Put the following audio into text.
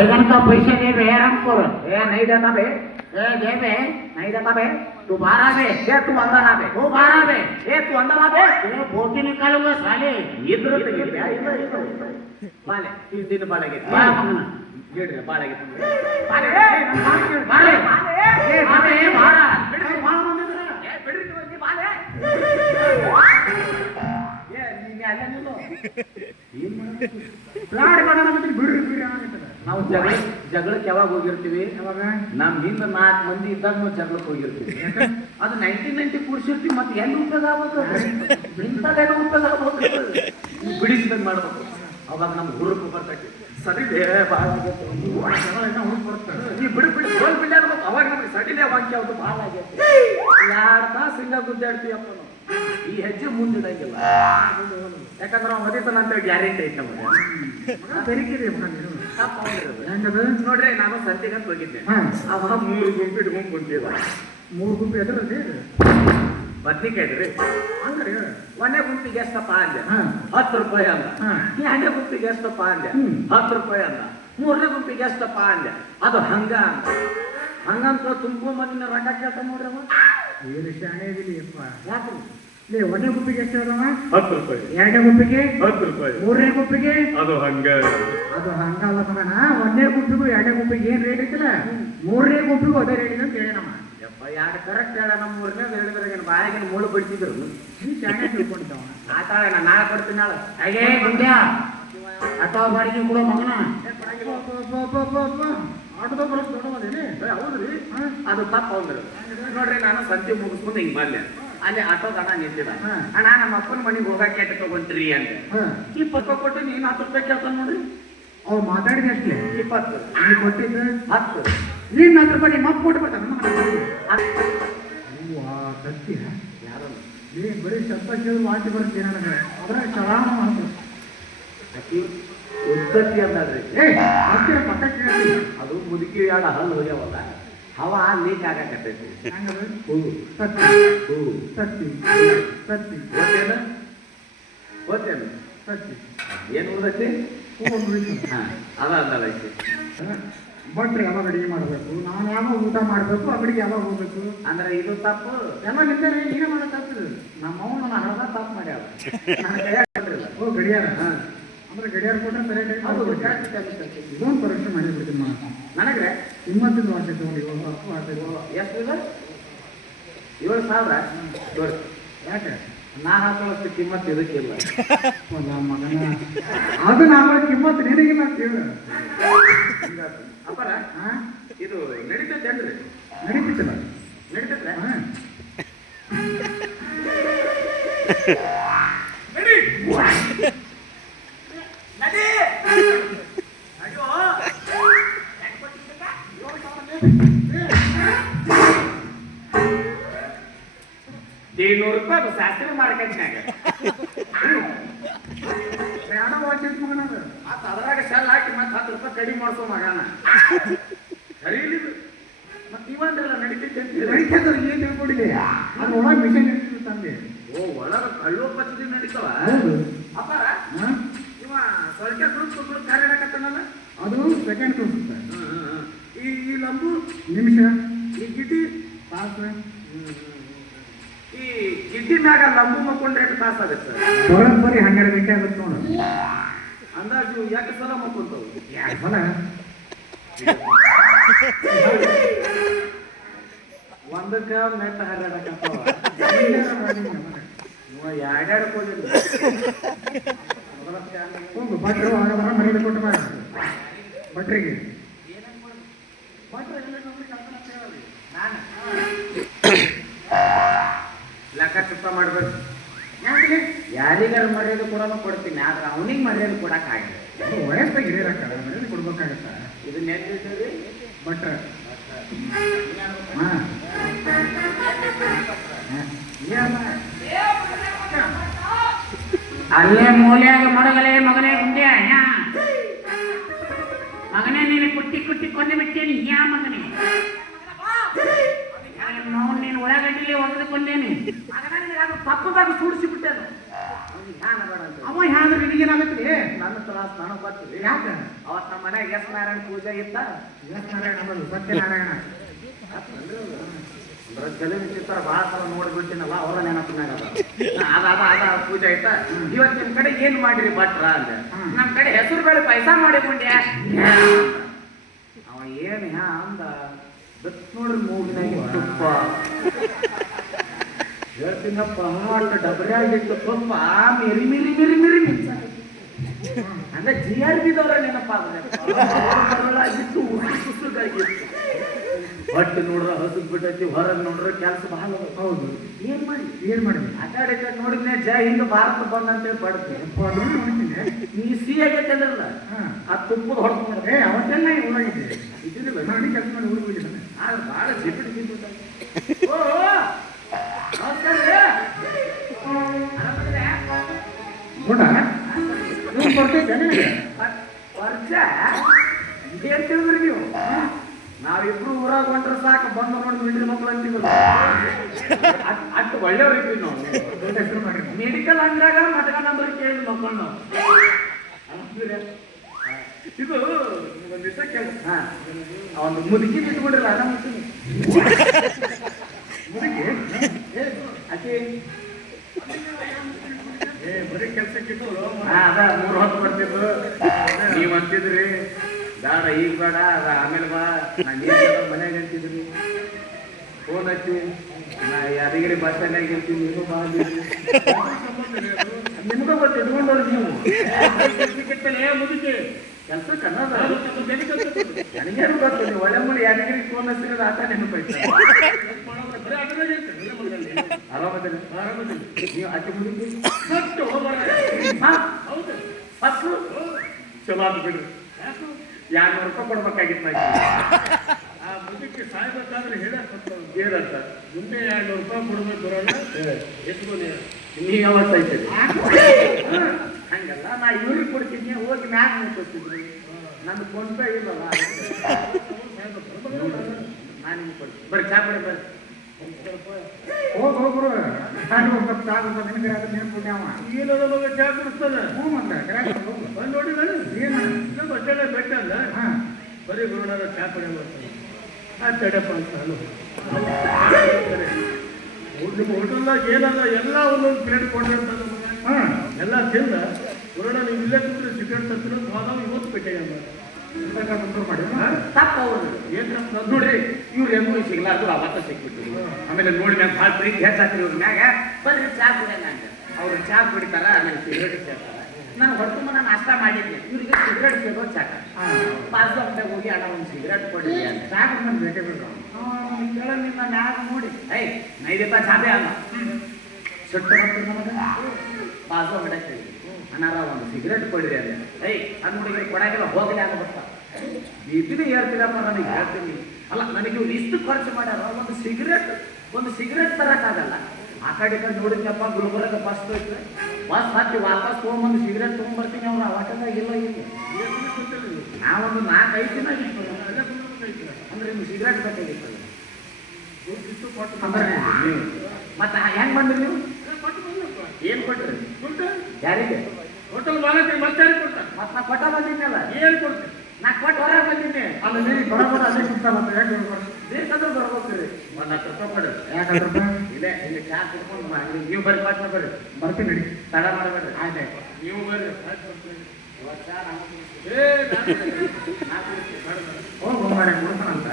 बैगन का पैसे दे बे हमको ए नहीं देता बे ए दे बे नहीं देता बे तू बाहर आ बे ए तू अंदर आ बे तू बाहर आ बे ए तू अंदर आ बे ए बोटी निकालूंगा साले इधर बाले 3 दिन बालेगे गेट रे बालेगे बाले बाले ए बाले बाहर बिಡ್ರಿ ಬಾಳ ಬಂದಿದ್ರ ए ಬಿಡ್ರಿ ನೀವು ಬಾಲೆ ए ನೀನೆ ಅಲ್ಲ ನೀವು ಏನು ಮಾಡ್ತೀರಿ ಪ್ರಾಡ್ ಮಾಡೋಣ ಮತ್ತೆ ಬಿಡ್ರಿ ಬಿಡ್ರಿ ಅನ್ನಕತ್ತರ ನಾವು ಜಗಳಕ್ಕೆ ಯಾವಾಗ ಹೋಗಿರ್ತೀವಿ ಯಾವಾಗ ನಮ್ಮ ಹಿಂದೆ 4 ಮಂದಿ ಇದ್ದಾಗ ನಾವು ಜಗಳಕ್ಕೆ ಹೋಗಿರ್ತೀವಿ ಅದು 1990 ಕೂಡಿಸಿರ್ತೀವಿ ಮತ್ತೆ ಎಲ್ಲಿ ಉಪಯೋಗ ಆಗ್ಬೇಕು ಇಂಥದ್ದೇನೋ ಉಪಯೋಗ ಆಗ್ಬೇಕು ಬಿಡಿಸ್ದಂಗೆ ಮಾಡ್ಬೇಕು ಅವಾಗ ನಮ್ಗೆ ಹುರುಪು ಬರ್ತೈತಿ ಸಡಿಲೇ ಭಾಳ ಆಗೈತೆ ಹುರುಪು ಬರ್ತದೆ ನೀವು ಬಿಡಿ ಬಿಡಿ ಗೋಲ್ ಬಿಡಿ ಆಗ್ಬೇಕು ಅವಾಗ ನಮ್ಗೆ ಸಡಿಲೇ ವಾಕ್ಯ ಯಾವುದು ಭಾಳ ಆಗೈತೆ 2 ತಾಸು ಹಿಂಗ ಗುದ್ದಾಡ್ತೀವಪ್ಪ ನಾವು ಈ ಹೆಜ್ಜೆ ಮುಂದಿಡಂಗಿಲ್ಲ ಯಾಕಂದ್ರೆ ನಾವು ಹೊದಿತಾನ ಅಂತೇಳಿ ಗ್ಯಾರಂಟಿ ಐತೆ ನಮಗೆ ನೋಡ್ರಿ ನಾನು ಸಂತೆಗಂತ ಹೋಗಿದ್ದೆ ಅವಾಗ 3 ಗುಂಪು ಇಟ್ಕೊಂಡ್ ಕುಂತೀವ 3 ಗುಂಪು ಎದ್ರಲ್ಲಿ ಬದ್ನಿಕಾಯಿ ರೀ ಹಂಗ್ರಿ 1ನೇ ಗುಂಪಿಗೆ ಎಷ್ಟಪ್ಪ ಅಂದೆ 10 ರೂಪಾಯಿ ಅಂದ 2ನೇ ಗುಂಪಿಗೆ ಎಷ್ಟಪ್ಪ ಅಂದೆ 10 ರೂಪಾಯಿ ಅಂದ 3ನೇ ಗುಂಪಿಗೆ ಎಷ್ಟಪ್ಪ ಅಂದೆ ಅದು ಹಂಗ ಅಂತ ಹಂಗಂತ ತುಂಬ್ಕೊಂಬಂದಿನ ರೊಕ್ಕ ಕೇಳ್ತ ನೋಡ್ರಿ ಅವ ಏನು ಶಾಣೆ ಇದೀಯಪ್ಪ ಯಾಕ್ರಿ 1ನೇ ಗುಂಪಿಗೆ ಎಷ್ಟು ಹೇಳವ 10 ರೂಪಾಯಿ 2ನೇ ಗುಂಪಿಗೆ 10 ರೂಪಾಯಿ 3ನೇ ಗುಂಪಿಗೆ ಅದು ಹಂಗಲ್ಲ ಮಗನ 1ನೇ ಗುಂಪಿಗೂ 2ನೇ ಗುಂಪಿಗೆ ಏನ್ ರೇಟ್ ಐತಿಲ್ಲ 3ನೇ ಗುಂಪಿಗೂ ಅದೇ ರೇಟ್ ಇದೆ ಅಂತ ಹೇಳಮ್ಮ ಯಪ್ಪ ಯಾರು ಕರೆಕ್ಟ್ ಹೇಳ ನಮ್ಮ 3ನೇ ಹೇಳಿದ್ರೆ ಏನು ಬಾಯಿಗೆ ಮೂಳು ಬಡಿಸಿದ್ರು ನೀ ಶಾಣೆ ತಿಳ್ಕೊಂಡಿದ್ದಾವ ಆತಾಳ ನಾಳೆ ಕೊಡ್ತೀನಿ ನಾಳೆ ಹಾಗೆ ಗುಂಡ್ಯಾ ಆಟೋ ಬಾಡಿಗೆ ಕೊಡೋ ಮಗನ ಆಟೋದ ಬರೋದು ದೊಡ್ಡವದೇನೆ ಹೌದ್ರಿ ಅದು ತಪ್ಪು ಹೌದ್ರಿ ನೋಡ್ರಿ ನಾನು ಸಂತೆ ಮುಗಿಸ್ಕೊಂಡು ಹಿಂಗೆ ಬರ್ಲೆ ಅಲ್ಲಿ ಆಟೋದ ಅಣ್ಣ ನಿಂತಿದ ಅಣ್ಣ ನಮ್ಮ ಅಪ್ಪನ ಮನೆಗೆ ಹೋಗಕ್ಕೆ ಕೆಟ್ಟ ತಗೊಂತೀರಿ ಅಂತ 20 ರೂಪಾಯಿ ಕೊಟ್ಟು ನೀನು 10 ರೂಪಾಯಿ ಕೇಳ್ತಾನೆ ನೋಡ್ರಿ ಅವ್ರು ಮಾತಾಡಿದ ಅಷ್ಟೇ 20 ನೀನು ಕೊಟ್ಟಿದ್ದು 10 ನೀನು 10 ರೂಪಾಯಿ ನಿಮ್ಮ ಅಪ್ಪ ಕೊಟ್ಟು ಬರ್ತಾನೆ ಸತ್ಯ ಯಾರು ನೀನು ಬರೀ ಶಬ್ದ ಕೇಳಿ ಮಾತಿ ಬರ್ತೀನಿ ನನಗೆ ಅದ್ರಾಗ ಚಲಾಣ ಮಾಡ್ತಾರೆ ಉದ್ದತಿ ಅಂದ್ರಿ ಹತ್ತಿರ ಪಕ್ಕ ಕೇಳಿ ಅದು ಮುದುಕಿ ಯಾಡ ಹಲ್ಲು ಹೋಗ್ಯಾವಲ್ಲ ಹವಾ ಲೀಕ್ ಆಗಕತ್ತೈತಿ ಗೊತ್ತೇನು ಸತ್ತಿ ಏನು ಉಳಿದೈತಿ ಅದ ಅಂದಲ್ಲ ಐತಿ ಭಟ್ರು ಯಾವಾಗ ಅಡಿಗೆ ಮಾಡಬೇಕು ನಾನು ಯಾವಾಗ ಊಟ ಮಾಡಬೇಕು ಅಡಿಗೆ ಯಾವಾಗ ಹೋಗ್ಬೇಕು ಅಂದ್ರೆ ಇದು ತಪ್ಪು ಎಲ್ಲ ನಿಂದರೆ ನೀನೇ ಮಾಡೋ ತಪ್ಪು ನಮ್ಮ ಅವನು ನಾನು ಅರ್ಧ ತಪ್ಪು ಮಾಡ್ಯಾವ ನಾನು ಕೈಯಾಗಿಲ್ಲ ಓ ಗಡಿಯಾರ ಅಂದ್ರೆ ಗಡಿಯಾರ ಕೊಟ್ಟರೆ ಸರಿ ಇದೊಂದು ಪರೀಕ್ಷೆ ಮಾಡಿಬಿಡ್ತೀನಿ ನನಗೆ ನಿಮ್ಮತ್ತಿಂದ ವಾಟ್ಸಪ್ ತಗೊಂಡು ಎಷ್ಟು ಇದೆ 7,000 ನೋಡಿ ಯಾಕೆ ನಾ ಹಾಕೊಳ್ಳೋಷ್ಟು ಕಿಮ್ಮತ್ತು ಇದಕ್ಕಿಲ್ಲ ಮಗನ ಅದು ನಾವು ಕಿಮ್ಮತ್ತು ನಿನಗಿಲ್ಲ ಕೇಳು ಅಪ್ಪರ ಇದು ನಡೀತೈತೇನ್ರಿ ನಡೀತಿತ್ತಲ್ಲ ನಡೀತೈತೆ ₹100 ಶಾಸ್ತ್ರಿ ಮಾರ್ಕೆಟ್ನಾಗ ಹಣ ವಾಚಿತ್ ಮಗನ ಮತ್ತೆ ಅದ್ರಾಗ ಸೆಲ್ ಹಾಕಿ ಮತ್ತೆ 10 ರೂಪಾಯಿ ಕಡಿಮೆ ಮಾಡಿಸೋ ಮಗನ ಸರಿಯಿಲ್ಲ ಮತ್ತೆ ಇವಂದ್ರಲ್ಲ ನಡೀತೈತೆ ನಡೀತದ ಏನು ತಿಳ್ಕೊಂಡಿದೆ ಅದು ಒಳಗೆ ಮಿಷನ್ ನಡೀತಿತ್ತು ತಂದೆ ಓ ಒಳಗ ಕಳ್ಳು ಪಚ್ಚದಿ ನಡೀತಾವ ಅಪ್ಪಾರ ಇವ ಸ್ವಲ್ಪ ಗ್ರೂಪ್ ಕಾರ್ಯ ಹಾಕತ್ತಾನಲ್ಲ ಅದು ಸೆಕೆಂಡ್ ತೋರಿಸುತ್ತೆ ಈ ಲಂಬು ನಿಮಿಷ ಈ ಗಿಡ್ಡಿ ತಾಸು ಈ ಗಿಡ್ಡಿ ಮ್ಯಾಗ ಲಂಬು ಮಕ್ಕೊಂಡ್ರೆ ಎಷ್ಟು ತಾಸು ಆಗುತ್ತೆ ಬರೋಬ್ಬರಿ 12 ಗಂಟೆ ಆಗುತ್ತೆ ನೋಡು ಅಂದಾಜು ಯಾಕೆ ಸಲ ಮಕ್ಕೊಂತವು 2 ಸಲ ಒಂದಕ್ಕೆ ಮೆಟ್ಟ ಹರಡಕತ್ತಾವ 2 ಕೊಡಿಲ್ಲ ಹೋಗು ಭಟ್ರು ಮರ್ಯಾದೆ ಕೊಟ್ಟು ಮಾಡಿ ಭಟ್ರಿಗೆ ಲೆಕ್ಕ ಚುಪ್ಪ ಮಾಡ್ಬೇಕು ಯಾರಿಗಾರ ಮರ್ಯಾದೆ ಕೊಡೋನು ಕೊಡ್ತೀನಿ ಆದ್ರೆ ಅವನಿಗೆ ಮರ್ಯಾದೆ ಕೊಡಕ್ಕಾಗಿಲ್ಲ ವಯಸ್ಸಾಗಿ ಹಿರಿಯರಕ್ಕ ಮರ್ಯಾದೆ ಕೊಡ್ಬೇಕಾಗತ್ತ ಇದನ್ನ ಹೇಳ್ತೀವಿ ಭಟ್ರ ಅಲ್ಲೇ ಮೂಲೆಯಾಗ ಮಡಗಲೇ ಮಗನೇ ಗುಂಡೆ ಮಗನೇ ನೀನು ಕುಟ್ಟಿ ಕೊಂದು ಬಿಟ್ಟೇನಿ ಯಾ ಮಗನೇ ನೀನು ಒಳಗಡ್ಡಿಲಿ ಒಗೆದುಕೊಂಡೇನಿ ಪಕ್ಕದಾಗ ಸೂಡಿಸಿ ಬಿಟ್ಟೆ ಅವ ಹ್ಯಾಂದ್ರೆ ನಿನಗೇನಾಗತ್ರಿ ನನ್ನ ತ್ರಾಸ ನನಗೆ ಬರ್ತೀವಿ ಯಾಕೆ ಅವತ್ ನಮ್ಮ ಮನ್ಯಾಗ ಎಸ್ ನಾರಾಯಣ ಪೂಜೆ ಇತ್ತ. ಎಸ್ ನಾರಾಯಣ ಅನ್ನೋದು ಸತ್ಯನಾರಾಯಣ. ಚಲನಚಿತ್ರ ಭಾಳ ಸಲ ನೋಡ್ಬಿಟ್ಟಿನಲ್ಲ, ಅವರ ನೆನಪಿನಾಗ ಅದ ಪೂಜೆ ಆಯ್ತ. ಇವತ್ತು ನಿಮ್ ಕಡೆ ಏನ್ ಮಾಡಿರಿ ಭಟ್ರ ಅಂದೆ. ನಮ್ ಕಡೆ ಹೆಸರು ಬೇಳೆ ಪೈಸಾ ಮಾಡಿಕೊಂಡ್ಯಾ. ಅವ ಏನ್ ಅಂದ ನೋಡ್ರಿ ಮೂಗಿನಾಗ ತುಪ್ಪ ಹೇಳ್ತೀನಪ್ಪ. ಅಷ್ಟು ಡಬರಿ ಆಗಿತ್ತು ತುಪ್ಪ ಮಿರಿ ಮಿರಿ ಮಿರಿ ಮಿರಿ ಮಿಕ್ಸ ಅಂದ್ರೆ GRBದವ್ರ ನೆನಪಾಗಿತ್ತು. ಉಸುಗಾಗಿತ್ತು ಬಟ್ ನೋಡ್ರ ಹಸದ್ ಬಿಟ್ಟೈತಿ. ಹೊರಗೆ ನೋಡ್ರ ಕೆಲಸ ಬಹಳ. ಹೌದು, ಏನ್ ಮಾಡಿ ಆಟ ಆಡಿಕ ನೋಡಿದ್ನೆ ಜೈ ಹಿಂಗ ಭಾರತ ಬಂದ ಅಂತೇಳಿ ಬಡ್ತೀನಿ. ನೀ ಸಿಹಿ ಆಗೈತೆ ಅಂದ್ರಲ್ಲ, ಆ ತುಪ್ಪದ ಹೊಡೆದು ನೋಡ್ದೆ. ಅವತ್ತೆಲ್ಲ ಊರಾಗಿದ್ದೆ ಇದನ್ನ ಮಾಡಿ ಕೆಲಸ ಮಾಡಿ ಊರಿಗೆ ಹೋಗಿದ್ದಾನೆ. ಆದ್ರೆ ಭಾಳ ಜಿಪಿಟ್ ಜಿಪಿಟ್. ಓ ನಮಸ್ಕಾರ ಊಟ ನೀವು ಬರ್ತೈತೆ ವರ್ಷ ಏನ್ ತಿಳಿದ್ರಿ ನೀವು? ನಾವಿಬ್ರು ಊರಾಗ ಹೊಂಟ್ರೆ ಸಾಕು, ಬಂದು ನೋಡಿ ಮಿಂಡ್ರಿ ಮಕ್ಕಳು ಅಂತಿದ್ರು. ಅಷ್ಟು ಒಳ್ಳೆಯವ್ರು ಇದ್ವಿ ನಾವು. ಹೆಸರು ಮಾಡಿ ಮೆಡಿಕಲ್ ಅಂಗಡಿಯಾಗ ಮಟಕ ನಂಬರ್ ಕೇಳಿದ್ ಮಕ್ಕಳು ನಾವು. ಇದು ಒಂದು ದಿವಸ ಕೆಲಸ ಅವನು ಮುದುಕಿ ಬಿಟ್ಬಿಡ್ರಲ್ಲ, ಅದ ಮುದುಕಿ ಆಕೆ ಬರೀ ಕೆಲಸಕ್ಕಿತ್ತು. ಅದ 3 ಹೊತ್ತು ಬರ್ತಿದ್ರು. ನೀವ್ ಅಂತಿದ್ರಿ ಬೇಡ ಈಗ ಬೇಡ, ಅದ ಆಮೇಲೆ ಬಾ. ನಾನು ಮನ್ಯಾಗ ಅಂತಿದ್ರಿ. ಫೋನ್ ಹಚ್ಚಿ ನಾ ಯಾದಗಿರಿ ಬಸ್ ಸ್ಟ್ಯಾಂಡ್ ಇರ್ತೀನಿ, ನೀವು ಬಾ. ನಿಮ್ಗೆ ಗೊತ್ತು ಇಟ್ಕೊಂಡವ್ರು ನೀವು. ಮುದುಕಿ ಕೆಲಸ ಕನ್ನಡ ನನಗೇನು ಗೊತ್ತು. ನೀವು ಒಳ್ಳೆ ಮುಡಿ ಯಾದಗಿರಿ ಫೋನ್ ಹಚ್ಚಿರೋದು ಆಟ ನೆನಪೈತೆ. ಆರಾಮದಿಲ್ಲ ನೀವು ಅತಿ ಮುದುಕಿ ಫಸ್ಟು ಚಲೋ ಆದ್ ಬಿಡ್ರಿ. 200 ರೂಪಾಯಿ ಕೊಡ್ಬೇಕಾಗಿತ್ತು. ಆ ಮುದುಕಿ ಸಾಯ್ಬೇಕಾದ್ರೆ ಏನಂತ ಮುಂದೆ 200 ರೂಪಾಯಿ ಕೊಡ್ಬೇಕು ಬರೋಣ ಎತ್ಕೊಂಡು ನೀ ಯಾವತ್ತು ಐತೆ ಹಂಗಲ್ಲ. ನಾ ಇವ್ರಿಗೆ ಕೊಡ್ತೀನಿ, ಹೋಗಿ ಮ್ಯಾಗ ಕೊಡ್ತಿದ್ರಿ. ನಂದು ಫೋನ್ ಪೇ ಇಲ್ಲಲ್ಲ, ನಾನು ನಿಮ್ಗೆ ಕೊಡ್ತೀನಿ. ಬರ್ರಿ ಚಾ ಕೊಡಿ ಬರ್ರಿ. ಹೋಗ್ರು ನಾನು ಒಬ್ಬತ್ತು ಸಾಗುತ್ತ ನಿನಗೆ ನೆನ್ಪುಣ್ಯ ಅವ ಏನದ ಮಗ ಚಾ ಕುಡಿಸ್ತಾನೆ. ಹ್ಞೂ ಮತ್ತೆ ಬಂದು ನೋಡಿ ನಾನು ಏನು ಬಸ್ಸೆಲ್ಲ ಬೆಟ್ಟ ಅಲ್ಲ. ಹಾಂ ಬರೀ ಗುರುನಾಥ ಚಾ ಕುಡಿ ಬರ್ತಾನೆ. ಆ ತಡಪ್ಪ ಅಂತ ನಾನು ಹೋಟೆಲ್ದಾಗ ಏನಲ್ಲ ಎಲ್ಲ ಒಂದೊಂದು ಪ್ಲೇಟ್ ಕೊಟ್ಟಿರ್ತಾನೆ. ಹಾಂ ಎಲ್ಲ ತಿಂದ ಗುರುಣ ನೀವು ಇಲ್ಲೇ ಕೂತ್ರೆ ಸಿಗರೇಟ್ ತತ್ತಿನ ಹೋದಾಗ ಇವತ್ತು ಪೆಟ್ಟಿಗೆ ಮಾಡಿ ತಪ್ಪ ಅವ್ರು ಏನ್ ನೋಡ್ರಿ. ಇವ್ರು ಹೆಂಗೂ ಸಿಗ್ಲಾರ್ದು ಅವತ್ತ ಸಿಕ್ಬಿಟ್ಟು ಆಮೇಲೆ ನೋಡಿ ಮ್ಯಾಗ ಭಾಳ ಪ್ರೀತಿ ಹೆಚ್ಚಾಗ್ತಿರಿ ಇವ್ರ ಮ್ಯಾಗ. ಬರ್ರಿ ಚಾ ಕುಡಿಯೋಣ ಅಂತ ಅವ್ರು ಚಾ ಕುಡಿತಾರ, ಆಮೇಲೆ ಸಿಗರೇಟ್ ಸೇರ್ತಾರ. ನಾನು ಹೊರತು ನಾನು ನಾಷ್ಟ ಮಾಡಿದ್ದೆ, ಇವ್ರಿಗೆ ಸಿಗರೇಟ್ ಸೇರೋ ಚಾಕ. ಬಾಜು ಅಂಗಡಿಯಾಗ ಹೋಗಿ ಅಣ್ಣ ಒಂದು ಸಿಗರೇಟ್ ಕೊಡಿ ಅಂತ ಚಾ ಕುಡ್ಕೊಂಡು ಬೇಟೆ ಬಿಡ್ರು ಕೇಳ ನಿಮ್ಮ ಮ್ಯಾಗ ನೋಡಿ ನೈದೇತ ಚಾಬೆ ಅಲ್ಲ ಸುಟ್ಟು ಬರ್ತೀವಿ ನಮಗೆ. ಬಾಜು ಅಂಗಡಿಯಾಗ ಕೇಳಿ ಅಣ್ಣಾರ ಒಂದು ಸಿಗರೇಟ್ ಕೊಡ್ರಿ ಅಲ್ಲ. ಸಣ್ಣ ಹುಡುಗರಿಗೆ ಕೊಡಾಗಿಲ್ಲ ಹೋಗಲಿ ಆಗ ಬರ್ತಾ ಬಿಪಿನೇ ಏರ್ತೀರಪ್ಪ. ನನಗೆ ಹೇಳ್ತೀನಿ ಅಲ್ಲ, ನನಗೆ ಇವ್ರು ಇಷ್ಟು ಖರ್ಚು ಮಾಡ್ಯಾರ. ಒಂದು ಸಿಗರೇಟ್ ತರಕ್ಕಾಗಲ್ಲ. ಆ ಕಡೆ ನೋಡಿದ್ನಪ್ಪ ಗುಲ್ಬರ್ಗ ಬಸ್ ಹೋಯ್ತು. ಬಸ್ ಹತ್ತಿ ವಾಪಸ್ ತೊಗೊಂಬಂದು ಸಿಗರೇಟ್ ತೊಗೊಂಡ್ಬರ್ತೀನಿ. ಅವ್ರು ಆ ವಾಟದಾಗ ಇಲ್ಲ ಇಲ್ಲಿ ನಾವೊಂದು 4-5 ದಿನ ಇತ್ತು ಅಂದ್ರೆ ನಿಮ್ಗೆ ಸಿಗರೇಟ್ ಬೇಕಾಗಿತ್ತು. ಮತ್ತೆ ಹೆಂಗ್ ಬಂದ್ರಿ ನೀವು? ಏನ್ ಕೊಟ್ರಿ? ಯಾರಿಗೆ? ಹೋಟೆಲ್ ಮಾಲಕ್ಕೆ ಮತ್ತೆ ಕೊಡ್ತಾರೆ. ಮತ್ತೆ ನಾ ಕೊಟ್ಟ ಬಂದಿದ್ದೆಲ್ಲ ಏನ್ ಕೊಡ್ತೀನಿ? ನಾ ಕೊಟ್ಟು ಹೊರಗೆ ಬಂದಿದ್ದೆ. ಅಲ್ಲಿ ಬರೋಬರ ಅದೇ ಕೊಡ್ತಾರಲ್ಲ ಯಾಕೆ ಬೇಕಾದ್ರೂ ಬರ್ಬೇಕ್ರಿ. 1 10 ರೂಪಾಯಿ ಕೊಡ್ರಿ. ಯಾಕಂದ್ರೆ ಇದೆ ಇಲ್ಲಿ ಚಾ ಕುಡ್ಕೊಂಡು ನೀವು ಬರ್ರಿ. ಪಾತ್ರ ಬರ್ರಿ, ಬರ್ತೀನಿ ನಡಿ. ತಡ ಮಾಡಬೇಡ್ರಿ. ಆಯ್ತು ನೀವು ಬರ್ರಿ. ಹೋಗಿ ಬಂಗಾರ ಕೊಡ್ತಾನಂತ.